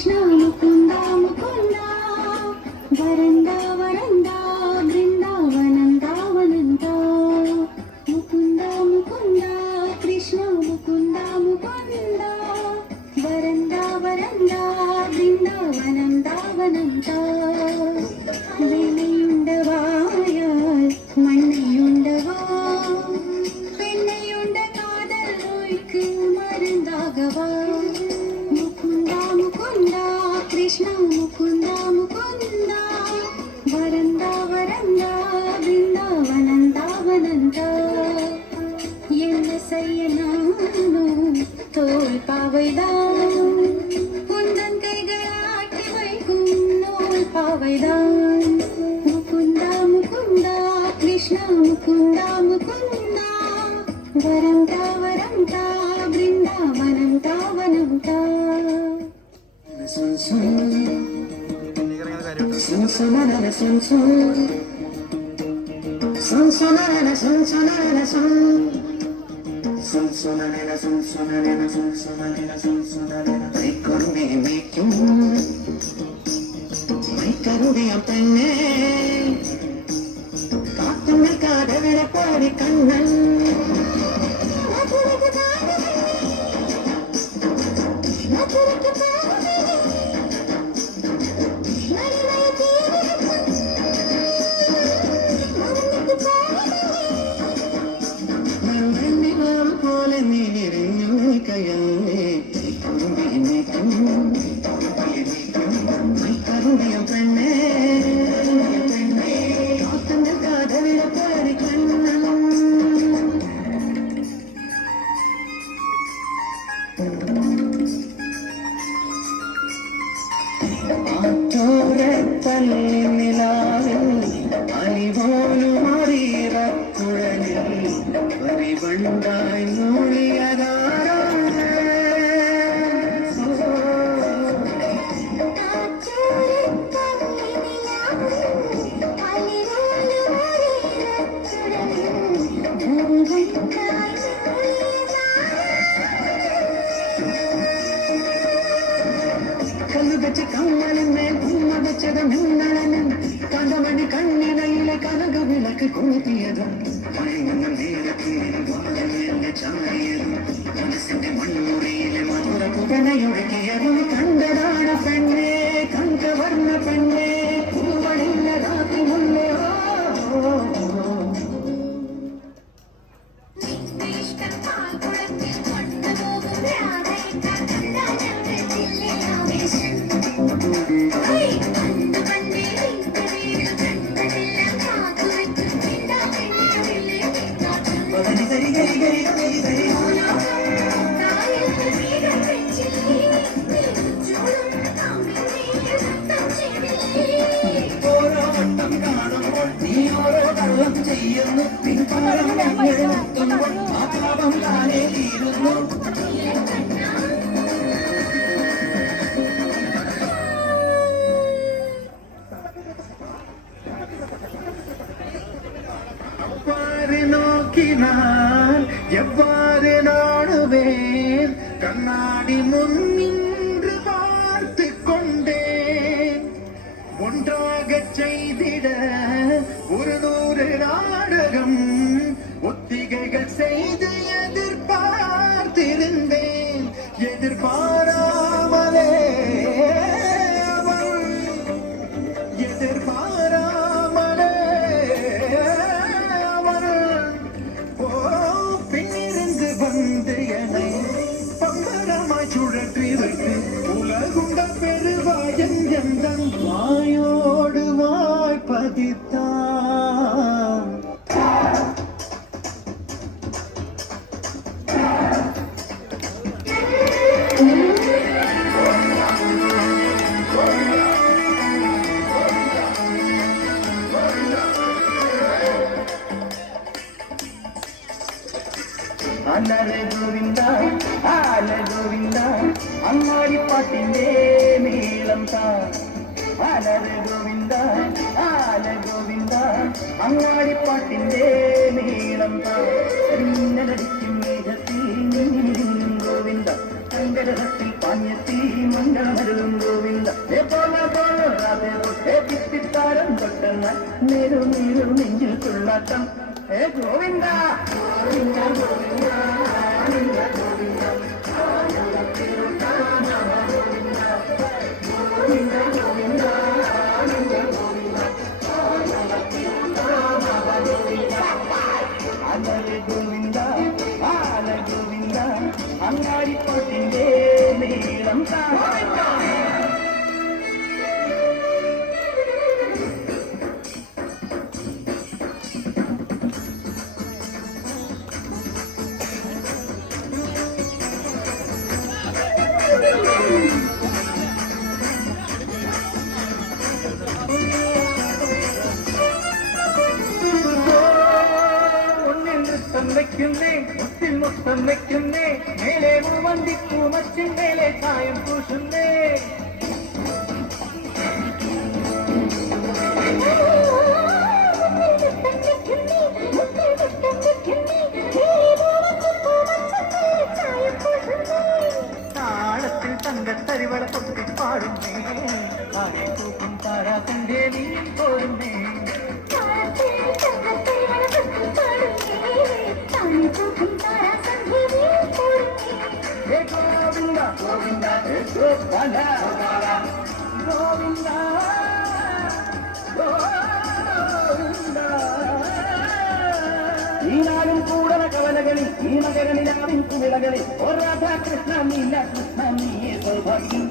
Krishna நோக்கினால் எவ்வாறு நாடுவேன் கண்ணாடி முன் நின்று பார்த்து கொண்டேன் ஒன்றாக செய்திட ஒரு 100 நாடகம் ஒத்திகைகள் செய்து எதிர்பார்த்திருந்தேன் எதிர்பாராமலே உலகுண்ட பெருவாயன் எந்தன் வாயோடு வாய்ப்பதித்தான் അലരെ ഗോവിന്ദ ആല ഗോവിന്ദ അങ്ങാടി പാട്ടിന്റെ നീളം താ അലരെ ഗോവിന്ദ ആല ഗോവിന്ദ അങ്ങാടി പാട്ടിന്റെ നീളം താ മിന്നലടിക്കും മേഘത്തിൽ മിന്നും ഗോവിന്ദ സങ്കരത്തിൽ പാഞ്ഞെത്തി മംഗളമരുളും ഗോവിന്ദ പിത്തിത്താരം തൊട്ടെന്ന നേരു നീരു നെഞ്ചിൽ തുള്ളാട്ടം ഗോവിന്ദ ഗോവിന്ദ ഗോവിന്ദ ഗോവിന്ദ ഗോവിന്ദ ആല ഗോവിന്ദ അങ്ങാടി പാട്ടിന്റെ നീളം വയ്ക്കുന്നേ മുത്തിൽ മുത്തം വയ്ക്കുന്നേ മേലെ വന്ദിപ്പൂ മച്ചിൻ മേലെ ചായം പൂശുന്നേ താളത്തിൽ തങ്കത്തരിവള പൊത്തിപ്പാടുന്നേ ആരെ തൂക്കും താരാത്തിന്റെ നീ പോരുന്നേ ഗോവിന്ദ ഗോവിന്ദ ഗോവിന്ദ ഗോവിന്ദ ഈ നാടും കൂടല കവലകളിൽ ഈ നഗരനിലാവിൻ കുവിളകളിൽ ഓ രാധാകൃഷ്ണ നീല കൃഷ്ണ നീ സൗഭാഗ്യം